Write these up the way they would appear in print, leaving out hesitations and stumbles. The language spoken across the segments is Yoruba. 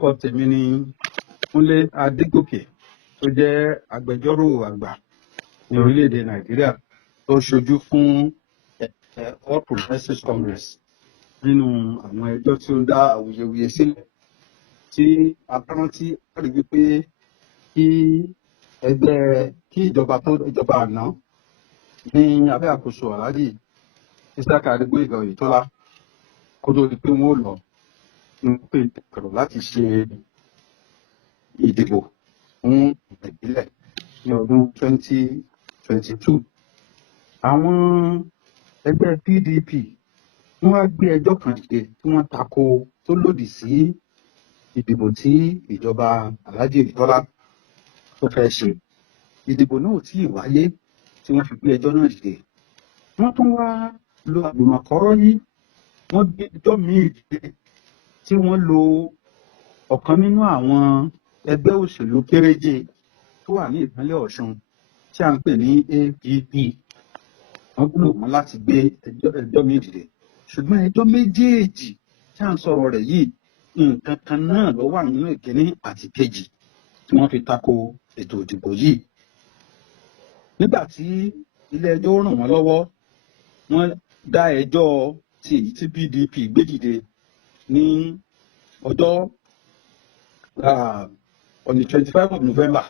orúkọ tèmi ni Kúnlé Adégòkè tó jẹ́ agbẹjọ́rò àgbà ní orílẹ̀-èdè Nàìjíríà tó ṣojú fún All Progressives Congress nínú àwọn ẹjọ́ tí ó ń dá awuyewuye sílẹ̀ tí abárántí rí wípé kí ìjọba àná ní abẹ́ àkóso Alhaji Isiaka Adégboyèga Oyètọ́lá kó tó di pé wọ́n lọ ní pé ìkọ̀rọ̀ láti ṣe ìdìbò fún ìpínlẹ̀ ní ọdún 2022. Àwọn ẹgbẹ́ PDP wọ́n wá gbé ẹjọ́ kan dìde tí wọ́n tako tó lòdì sí ìdìbò tí ìjọba Alhaji Oyètọ́lá tó fẹ́ ṣe. Ìdìbò náà ò tíì wáyé tí wọ́n fi gbé ẹjọ́ náà dìde. Wọ́n tún wá lo àgbìmọ̀kọ́rọ́ yìí, wọ́n gbé ẹjọ́ míì dìde tí wọ́n lo ọ̀kan nínú àwọn ẹgbẹ́ òṣèlú kéréje tó wà ní ìpínlẹ̀ Ọ̀ṣun tí a ń pè ní APP. Wọ́n gbúdò wọn láti gbé ẹjọ́ míì dìde. Ṣùgbọ́n ẹjọ́ méjèèjì tí à ń sọ̀rọ̀ rẹ̀ yìí, nǹkan kan náà ló wà nínú ìkíní àti kejì tí wọ́n fi tako ètò ìdìbò yìí. Nígbà tí ilé ẹjọ́ ràn wọ́n lọ́wọ́, wọ́n dá ẹjọ́ tí èyí tí PDP gbé dìde ní ọjọ́ on the 25 of November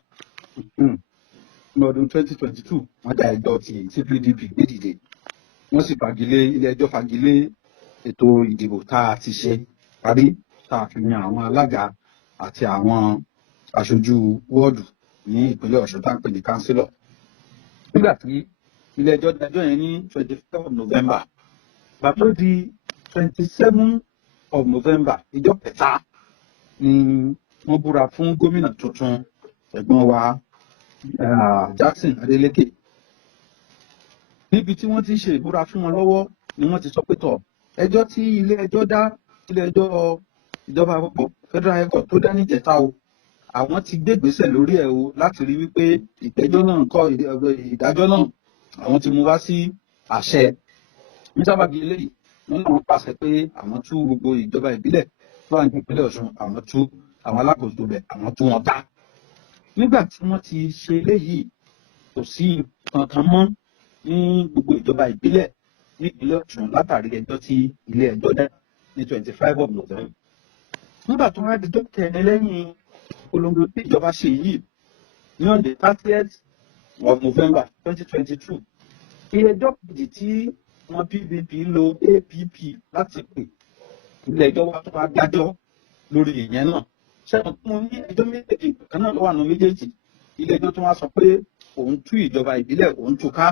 ní ọdún 2022. Wọ́n dá ẹjọ́ tí èyí tí PDP gbé dìde. Wọ́n sì ilé ẹjọ́ fagilé ètò ìdìbò tá a ti ṣe parí, tá a fi yan àwọn alága àti àwọn aṣojú wọ́ọ̀dù ní ìpínlẹ̀ Ọ̀ṣun tá à ń pè ní kánsílọ̀. Nígbà tí ilé ẹjọ́ dájọ́ yẹn ní 25 of November, bàbá di 27 of November, ìjọ kẹta ni wọ́n búra fún gómìnà tuntun ẹ̀gbọ́n wa Jackson Adeleke. Níbi tí wọ́n ti ṣe ìbúra fún wọn lọ́wọ́ ni wọ́n ti sọ pé tọ̀ ẹjọ́ tí ilé ẹjọ́ dá, ilé ẹjọ́ ìjọba àpapọ̀ Federal High Court tó dá níjẹta o, àwọn ti gbé ìgbésẹ̀ lórí ẹ̀ o láti rí wípé ìdájọ́ náà àwọn ti mú wá sí àṣẹ. Ní sábàbí eléyìí wọ́n náà pàṣẹ pé àwọn tú gbogbo ìjọba ìbílẹ̀ tó wà ní ìpínlẹ̀ Ọ̀ṣun, àwọn tú àwọn alákòóso bẹ̀, àwọn tú wọn ká. Nígbà tí wọ́n ti ṣe eléyìí, kò sí kankan mọ́ ní gbogbo ìjọba ìbílẹ̀ ní ìpínlẹ̀ Ọ̀ṣun látàrí ẹjọ́ tí ilé ẹjọ́ dá ní 25 of November. Nígbà tó wá di tó kẹrin lẹ́yìn polongo tí ìjọba ṣe yìí ní on the 30th of November 2022, ilé ẹjọ́ kejì tí wọ́n PDP lo APP láti pè, ilé ẹjọ́ wa tó wá dájọ́ lórí ìyẹn náà. Ṣẹ́gun tó mú ní ẹjọ́ méjèèjì kan náà ló wà nínú méjèèjì. Ilé ẹjọ́ tó wá sọ pé òun tú ìjọba ìbílẹ̀, òun tú ká,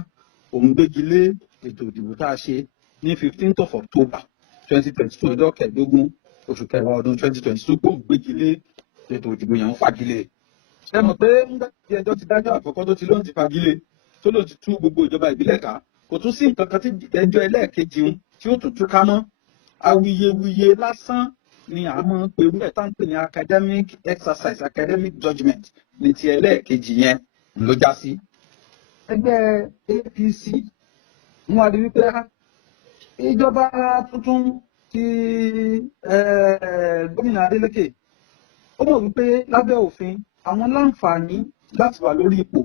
òun gbégi lé ètò ìdìbò tá a ṣe ní 15th of October 2022, ọjọ́ kẹẹ̀ẹ́dógún oṣù kẹwàá ọdún 2022, kó gbégi lé ètò ìdìbò yẹn ń fagilé. Ẹ mọ̀ pé nígbà tí ẹjọ́ ti dájọ́ àkọ́kọ́ tó ti lóun ti fagilé, tó lóun ti tú gbogbo ìjọba ìbílẹ̀ ká, kò tún sí nǹkan kan tí ẹjọ́ ẹlẹ́ẹ̀kejì tí ó tún túká mọ́. Awuyewuye lásán ni a máa ń perú ẹ̀ tá ń pè ní academic exercise, academic judgement ní ti ẹlẹ́ẹ̀kejì yẹn ló já sí. Ẹgbẹ́ APC wọ́n á rí wípé ìjọba tuntun ti gómìnà Adeleke, ó mọ̀ wípé lábẹ́ òfin àwọn láǹfààní láti wà lórí ipò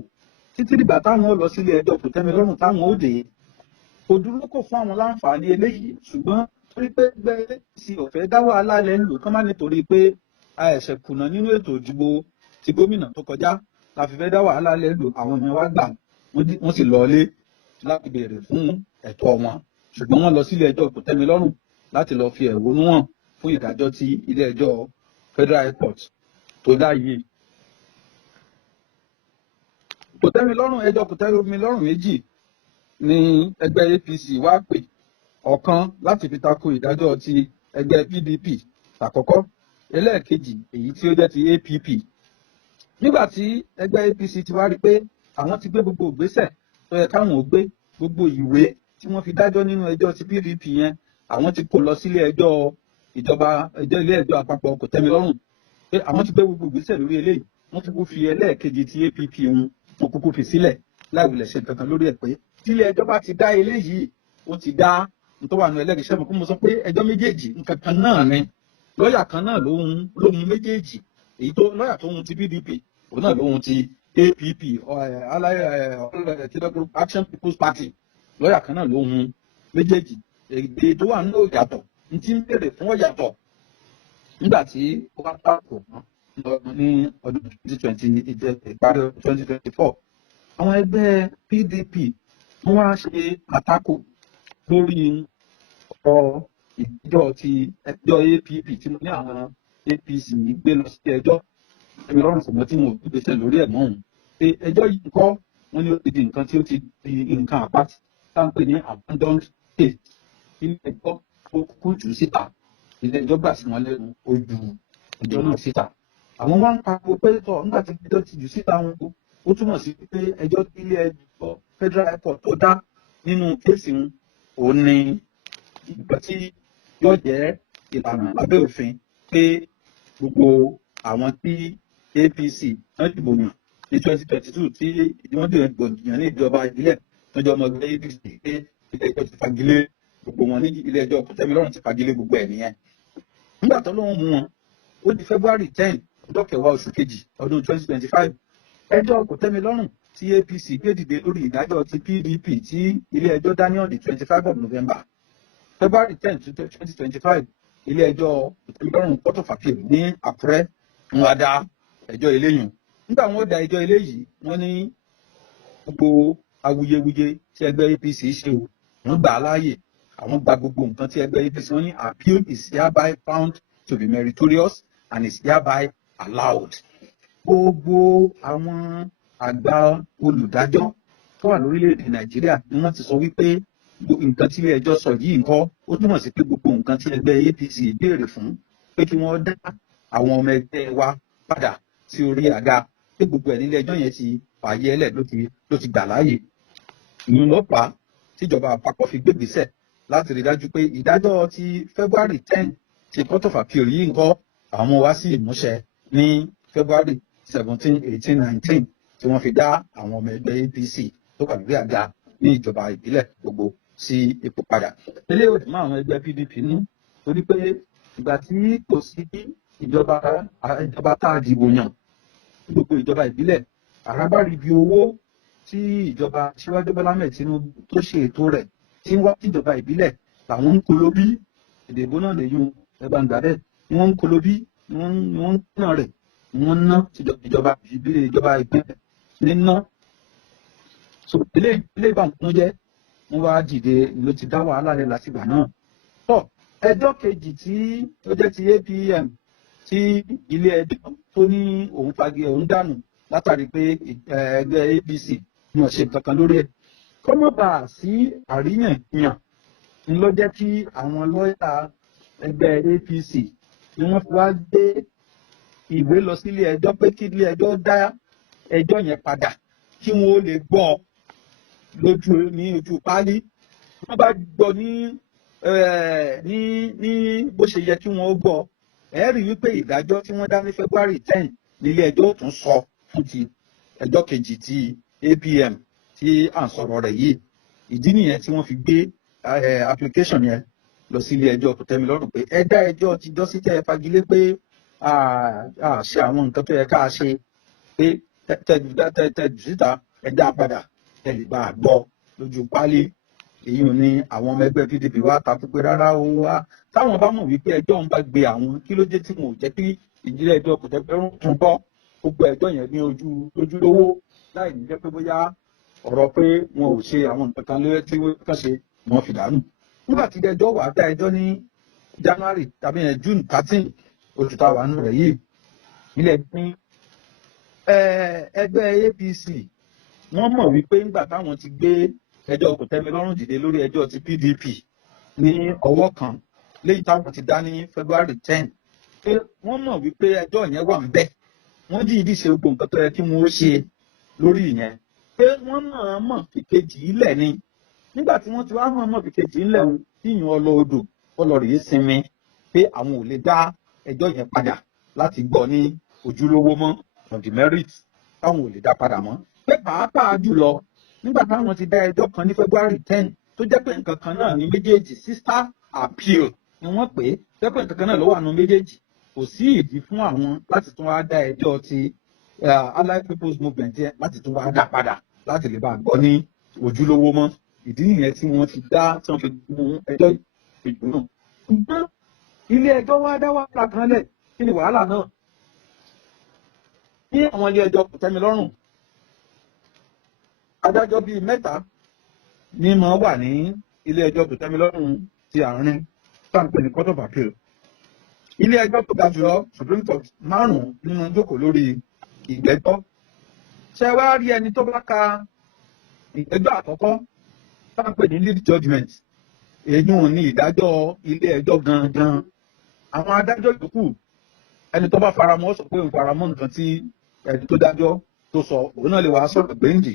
títí dìgbà táwọn lọ sílé ẹjọ́ kò tẹ́mi lọ́rùn táwọn ó dé. Kò dúró kò fún àwọn láǹfààní eléyìí, ṣùgbọ́n torí pé ẹgbẹ́ APC ò fẹ́ dá wàhálà lẹ́ ń lò kán má nítorí pé a ẹ̀ṣẹ̀ kùnà nínú ètò ìdìbò ti gómìnà tó kọjá la fi fẹ́ dá wàhálà lẹ́ ń lò. Àwọn èèyàn wá gbà wọ́n sì lọlé láti béèrè fún ẹ̀tọ́ wọn, ṣùgbọ́n wọ́n lọ sílé ẹjọ́ kò tẹ́mi lọ́rùn láti lọ fi ẹ̀hónú hàn fún ìdájọ́ tí ilé ẹjọ́ Federal High Court tó dá yìí. Kò tẹ́mi lọ́rùn, ẹjọ́ kò tẹ́mi lọ́rùn méjì ni ẹgbẹ́ APC wá pè. Ọ̀kan láti fi tako ìdájọ́ ti ẹgbẹ́ PDP àkọ́kọ́, ẹlẹ́ẹ̀kejì èyí tí ó jẹ́ ti APP. Nígbà tí ẹgbẹ́ APC ti wá rí pé àwọn ti gbé gbogbo ìgbésẹ̀ tó yẹ káwọn ò gbé, gbogbo ìwé tí wọ́n fi dájọ́ nínú ẹjọ́ ti PDP yẹn àwọn ti kó lọ sílé ẹjọ́ ilé ẹjọ́ àpapọ̀ kò tẹ́mi lọ́rùn, pé àwọn ti gbé gbogbo ìgbésẹ̀ lórí eléyìí. Wọ́n kúkú fi ẹlẹ́ẹ̀kejì ti APP wọn kúkú fi sílẹ̀ láì wulẹ̀ ṣe kankan lórí ẹ̀, pé tí ilé ẹjọ́ bá ti dá eléyìí, ó ti dá tó wà nù ẹlẹ́rìí. Ṣé mo sọ pé ẹjọ́ méjèèjì nǹkan kan náà ni lọ́ọ̀yà kan náà lóhun méjèèjì, èyí tó lọ́ọ̀yà tó hun ti PDP òun náà lóhun ti APP Action People's Party, lọ́ọ̀yà kan náà lóhun méjèèjì. Èdè tó wà nínú ìyàtọ̀ ní tí ń bèrè fún ọ̀yàtọ̀ nígbà tí ó bá pàpọ̀ ní ọdún 2020 ìparí 2024. Àwọn ẹgbẹ́ PDP wọ́n wá ṣe àtakò lórí ọ̀rọ̀ ìdájọ́ ti ẹjọ́ APP tí mo ní àwọn APC gbé lọ sí ẹjọ́ ìrọ̀rùn ṣùgbọ́n tí mo gbèsè lórí ẹ̀ mọ́ òun pé ẹjọ́ yìí kọ́ wọ́n ní ó ti di nǹkan tí ó ti di nǹkan àpáti táǹpé ní abandoned state. Ilé ẹjọ́ ó kúkú jù síta, ilé ẹjọ́ gbà sí wọn lẹ́nu ó ju ẹjọ́ náà síta. Àwọn wá ń pariwo pé tọ̀ nígbà tí ẹjọ́ ti jù síta wọn ó túmọ̀ sí pé ẹjọ́ tí ilé ẹjọ́ Federal Airport tó dá nínú kéèsì wọn òun ni ìgbà tí yóò jẹ́ ìlànà lábẹ́ òfin pé gbogbo àwọn tí APC náà dìbò yàn ní 2022 tí wọ́n dìbò yàn ní ìjọba ìbílẹ̀ tó jọ ọmọ ẹgbẹ́ APC pé ilé ẹjọ́ ti fagilé gbogbo wọn ní ilé ẹjọ́ kòtẹ́milọ́rùn ti fagilé gbogbo ẹ̀ nìyẹn. Nígbà tó lóun mú wọn ó di February 10 ọjọ́ kẹwàá oṣù kejì ọdún 2025 ẹjọ́ kòtẹ́milọ́rùn tí APC gbé dìde lórí ìdájọ́ ti PDP tí ilé ẹjọ́ dá ní on the 25 of November. February 10 2025 ilé ẹjọ́ kòtẹ́milọ́rùn Court of Appeal ní Àkúrẹ́ ń wá dá ẹjọ́ eléyìí. Nígbà wọn dá ẹjọ́ eléyìí wọ́n ní gbogbo awuyewuye tí ẹgbẹ́ APC ṣe o wọ́n gbà á láàyè, àwọn gba gbogbo nǹkan tí ẹgbẹ́ APC wọ́n ní appeal is hereby found to be meritorious and is hereby allowed. Gbogbo àwọn àgbà olùdájọ́ tó wà lórílẹ̀‐èdè Nàìjíríà ni wọ́n ti sọ wípé nǹkan tí ilé ẹjọ́ sọ yìí nǹkan ó túmọ̀ sí pé gbogbo nǹkan tí ẹgbẹ́ APC béèrè fún pé kí wọ́n dá àwọn ọmọ ẹgbẹ́ wa padà sí orí àga pé gbogbo ẹ̀ nílé ẹjọ́ yẹn ti fààyè ẹlẹ̀ ló ti gbà láàyè. Ìyẹn ló fà á tíjọba àpapọ̀ fi gbégbèsẹ̀ láti rí dájú pé ìdájọ́ ti February 10 ti Court of Appeal yìí nǹkan àwọn wá sí ìmúṣẹ ní February 17, 18, 19 tí wọ́n fi dá àwọn ọmọ ẹgbẹ́ APC tó wà lórí àga ní ìjọba ìbílẹ̀ gbogbo sí ipò padà. Eléyìí ò dùn mọ́ àwọn ẹgbẹ́ PDP nú torí pé ìgbà tí kò sí ìjọba tá a dìbò yàn gbogbo ìjọba ìbílẹ̀ àràbárí ibi owó tí ìjọba Síwájú Bọ́lá Ahmed Tinubu tó ṣe ètò rẹ̀ tí wọ́n ti ìjọba ìbílẹ̀ làwọn ń kolo bí ìdìbò náà lè yún ẹgbà ń gbà bẹ́ẹ̀ ni wọ́n ń kolo bí ni wọ́n ń ná rẹ̀ ni wọ́n ń ná ìjọba ìbílẹ̀ níná. So ilé ìbànú jẹ́ wọ́n wá dìde ló ti dá wàhálà rẹ̀ látìgbà náà. Tọ́ ẹjọ́ kejì tí ó jẹ́ ti APM tí ilé ẹjọ́ tó ní òun dànù látàrí pé ẹgbẹ́ APC ní ọ̀sẹ̀ kankan lórí ẹ̀. Kọ́mọ́bà sí àríyànjiyàn ni ló jẹ́ kí àwọn lọ́ọ̀yà ẹgbẹ́ APC ni wọ́n fi wá gbé ìwé lọ sílé ẹjọ́ pé kí ilé ẹjọ́ dá ẹjọ́ yẹn padà kí wọ́n ó lè gbọ́ ní ojú páálí. Wọ́n bá gbọ́ ní bó ṣe yẹ kí wọ́n gbọ́ ẹ rí wípé ìdájọ́ tí wọ́n dá ní February 10 nílé ẹjọ́ tún sọ fún ti ẹjọ́ kejì ti APM tí à ń sọ̀rọ̀ rẹ̀ yìí. Ìdí nìyẹn tí wọ́n fi gbé application yẹn lọ sí ilé ẹjọ́ kòtẹ́milọ́rùn pé ẹ dá ẹjọ́ ti jọ́ sí tẹ́ ẹ fagilé pé ṣe àwọn nǹkan tó yẹ ká ṣe pé tẹ́jú síta ẹ dá padà ẹ lè bá a gbọ́ lójú páálí. Èyí ò ní àwọn ọmọ ẹgbẹ́ PDP wá takú pé rárá ó wá táwọn bá mọ̀ wípé ẹjọ́ ń bá gbé àwọn kí ló dé tí wọn ò jẹ́ kí ìdílé ẹjọ́ kòtẹ́milọ́rùn tún bọ́ gbogbo ẹjọ́ yẹn ní ojúlówó láì ní jẹ́ pé bóyá ọ̀rọ̀ pé wọn ò ṣe àwọn nǹkan kan lóyẹ tí wọ́n kàn ṣe wọn fi dànù. Nígbà tí ẹjọ́ wà dá ẹjọ́ ní January tàbí June 13 oṣù táwa nù rẹ̀ yìí ilẹ̀ pín ẹgbẹ́ APC wọ́n mọ̀ wípé nígbà táwọn ti gbé ẹjọ́ kòtẹ́milọ́rùn dìde lórí ẹjọ́ ti PDP ní ọwọ́ kan léyìí táwọn ti dá ní February 10 pé wọ́n mọ̀ wípé ẹjọ́ yẹn wà ń bẹ̀ wọ́n dìídì ṣe gbogbo nǹkan tó yẹ kí wọ́n ó ṣe lórí ìyẹn pé wọ́n náà mọ̀ fìkejì ilẹ̀ ni. Nígbà tí wọ́n ti wá mọ̀ fìkejì ilẹ̀ ń yíyan ọlọ odò ọlọ́rìí sinmi pé àwọn ò lè dá ẹjọ́ yẹn padà láti gbọ́ ní ojúlówó mọ́ on the merits táwọn ò lè dá padà mọ́. Pé pàápàá jùlọ nígbà táwọn ti dá ẹjọ́ kan ní February 10 tó jẹ́ pé nǹkan kan náà ní méjèèjì sister appeal ni wọ́n pè é pẹ́pẹ́ kankan náà ló wà nínú méjèèjì kò sí ìdí fún àwọn láti tún wá dá ẹjọ́ ti Allied People's Movement yẹn láti tún wá dá padà láti lè bá a gbọ́ ní ojúlówó mọ́ ìdí nìyẹn tí wọ́n fi dá tí wọ́n fi mú ẹjọ́ ìgbìmọ̀ náà. ṣùgbọ́n ilé ẹjọ́ wá dá wàhálà kan lẹ̀ kí ni wàhálà náà? ní àwọn ilé ẹjọ́ kòtẹ́milọ́rùn adájọ́ bíi 3 ní máa wà ní ilé ẹjọ́ kòtẹ́milọ́rùn ti àárín sáǹpẹ̀ ní Court of Appeal. ilé ẹjọ́ tó ga jùlọ Supreme Court 5 nínú jókòó lórí ìgbẹ́jọ́. ṣé wá rí ẹni tó bá ka ìgbẹ́jọ́ àkọ́kọ́ sáǹpẹ̀ ní lead judgment èyí ò ní ìdájọ́ ilé ẹjọ́ gangan. àwọn adájọ́ yòókù ẹni tó bá faramọ́ sọ pé òun faramọ́ nǹkan tí ẹni tó dájọ́ tó sọ òun náà lè wá sọ̀rọ̀ gbẹ̀ǹdì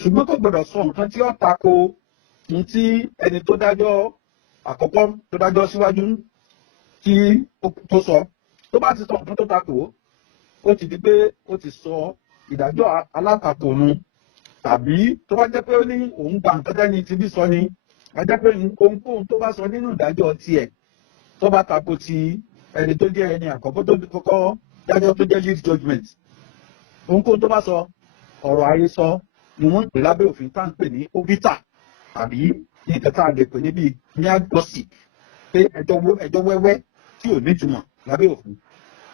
ṣùgbọ́n kò gbọdọ̀ sọ nǹkan tí ó tako ní tí ẹni tó dájọ́ àkọ́kọ́ tó dájọ́ síwájú tí tó sọ. tó bá ti sọ nǹkan tó tako ó ti di pé ó ti sọ ìdájọ́ alátakò nu tàbí tó bá jẹ́ pé ó ní òun gba nǹkan tẹ́ni tí bí sọ ni a jẹ́ pé ohunkóhun tó bá sọ nínú ìdájọ́ tiẹ̀ tó bá tako ti ẹni tó jẹ́ ẹni àkọ́kọ́ tó kọ́kọ́ dájọ́ tó jẹ́ lead judgment ohunkóhun tó bá sọ ọ̀rọ̀ ayé sọ ni wọ́n ń pè lábẹ́ òfin tá à ń pè ní obita tàbí ní nǹkan tá a lè pè níbi ní àgbọ̀sì pé ẹjọ́ wẹ́wẹ́ tí ò nítumọ̀ lábẹ́ òfin.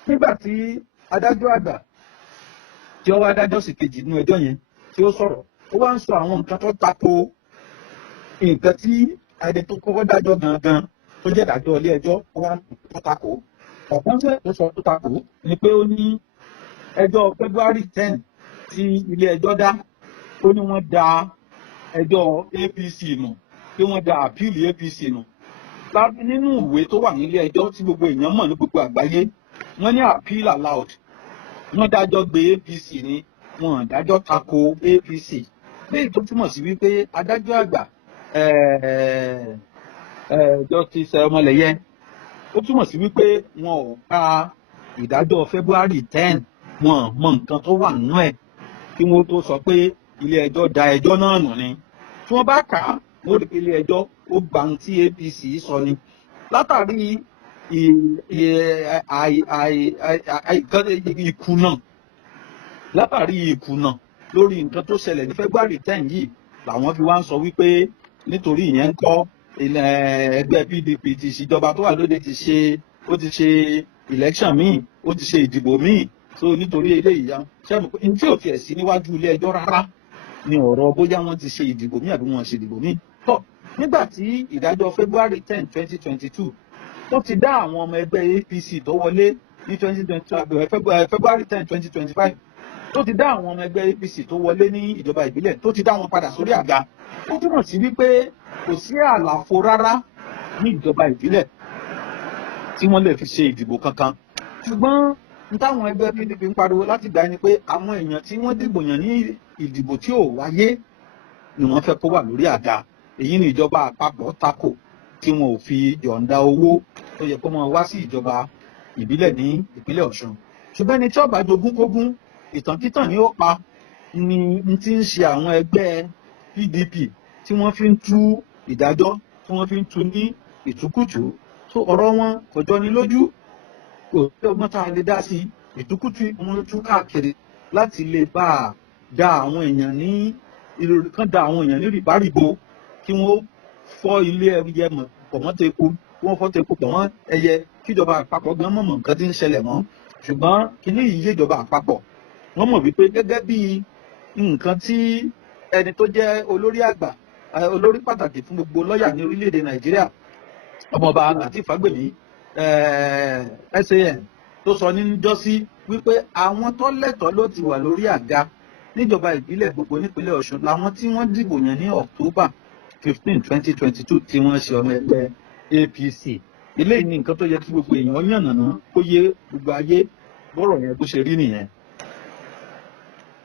nígbà tí adájọ́ àgbà tí ó wá adájọ́ sì kejì nínú ẹjọ́ yẹn tí ó sọ̀rọ̀ ó wá ń sọ àwọn nǹkan tó tako nǹkan tí ẹni tó kọ́kọ́ dájọ́ gangan tó jẹ́ ìdájọ́ ilé ẹjọ́ ó wá ń tó tako. ọ̀kan tó sọ tó tako ni pé ó ní ẹjọ́ February 10 tí ilé ẹjọ́ dá ó ní wọ́n da ẹjọ́ APC nù pé wọ́n da àpíìlì APC nù. láti nínú ìwé tó wà nílé ẹjọ́ tí gbogbo èèyàn mọ̀ ní gbogbo àgbáyé wọ́n ní appeal allowed wọ́n dájọ́ gbé APC ni wọ́n dájọ́ tako APC léyìí tó túmọ̀ sí wípé adájọ́ àgbà Justice Ọmọlẹ́yẹ ó túmọ̀ sí wípé wọn ò ka ìdájọ́ February 10 wọn mọ nǹkan tó wà nínú ẹ̀ kí wọ́n tó sọ pé ilé ẹjọ́ da ẹjọ́ náà nù ni. tí wọ́n bá kà á wọ́n rí pé ilé ẹjọ́ ó gba ohun tí APC sọ ni látàrí ìkùnà lórí nǹkan tó ṣẹlẹ̀ ní February 10 yìí làwọn fi wá ń sọ wípé nítorí ìyẹn ń kọ́ ẹgbẹ́ PDP ti ṣèjọba tó wà lóde ti ṣe election míì ó ti ṣe ìdìbò míì so nítorí eléyìí ya ṣẹ́mi pé tí ò tiẹ̀ sí níwájú ilé ẹjọ́ rárá ni ọ̀rọ̀ bóyá wọ́n ti ṣe ìdìbò míì àbí wọ́n ṣe ìdìbò míì. tọ́ nígbà tí ìdájọ́ February 10 2022 tó ti dá àwọn ọmọ ẹgbẹ́ APC tó wọlé ní February 10 2025 tó ti dá àwọn ọmọ ẹgbẹ́ APC tó wọlé ní ìjọba ìbílẹ̀ tó ti dá wọn padà sórí àga ó túmọ̀ sí wípé kò sí àlàfo rárá ní ìjọba ìbílẹ̀ tí wọ́n lè fi ṣe ìdìbò kankan. ṣùgbọ́n táwọn ẹgbẹ́ PDP ń pariwo láti gbà ni pé àwọn èèyàn tí wọ́n dìbò yàn ní ìdìbò tí ò wáyé ni wọ́n fẹ́ kó wà lórí àga. èyí ni ìjọba àpapọ̀ tako tí wọn ò fi yọ̀ǹda owó tó yẹ kó máa wá sí ìjọba ìbílẹ̀ ní ìpínlẹ̀ Ọ̀ṣun. ṣùgbọ́n ẹni tí ó bá jogún kógún ìtànkítàn ni ó pa ni ti ń ṣe àwọn ẹgbẹ́ PDP tí wọ́n fi ń tú ìdájọ́ tí wọ́n fi ń tú ní ìtúkùtù tó ọ̀rọ̀ wọn kò jọni lójú kò sí ọgbọ́n tá a lè dá sí ìtúkùtù wọn tú káàkiri láti lè bá a da àwọn èèyàn ní ìròrí kan da àwọn èèyàn ní rìbárìbò kí wọ́n fọ́ ilé ẹyẹ pọ̀ mọ́ teku kí wọ́n fọ́ teku pọ̀ mọ́ ẹyẹ kíjọba àpapọ̀ gan mọ̀ nǹkan tí ń ṣẹlẹ̀ mọ́ ṣùgbọ́n kíní yìí yé ìjọba àpapọ̀ wọ́n mọ̀ wípé gẹ́gẹ́ bí nǹkan tí ẹni tó jẹ́ olórí àgbà olórí pàtàkì fún gbogbo lọ́ọ̀yà ní orílẹ̀-èdè Nàìjíríà ọmọọba Lateef Fagbemi SAN tó sọ níjọ́sí wípé àwọn tó lẹ́tọ̀ọ́ ló ti wà lórí àga níjọba ìbílẹ̀ gbogbo nípínlẹ̀ Ọ̀ṣun làwọn tí wọ́n dìbò yàn ní October 15 2022 tí wọ́n ṣe ọmọ ẹgbẹ́ APC. eléyìí ni nǹkan tó yẹ kí gbogbo èèyàn yànnàná kó yé gbogbo ayé bọ́rọ̀ yẹn bó ṣe rí nìyẹn.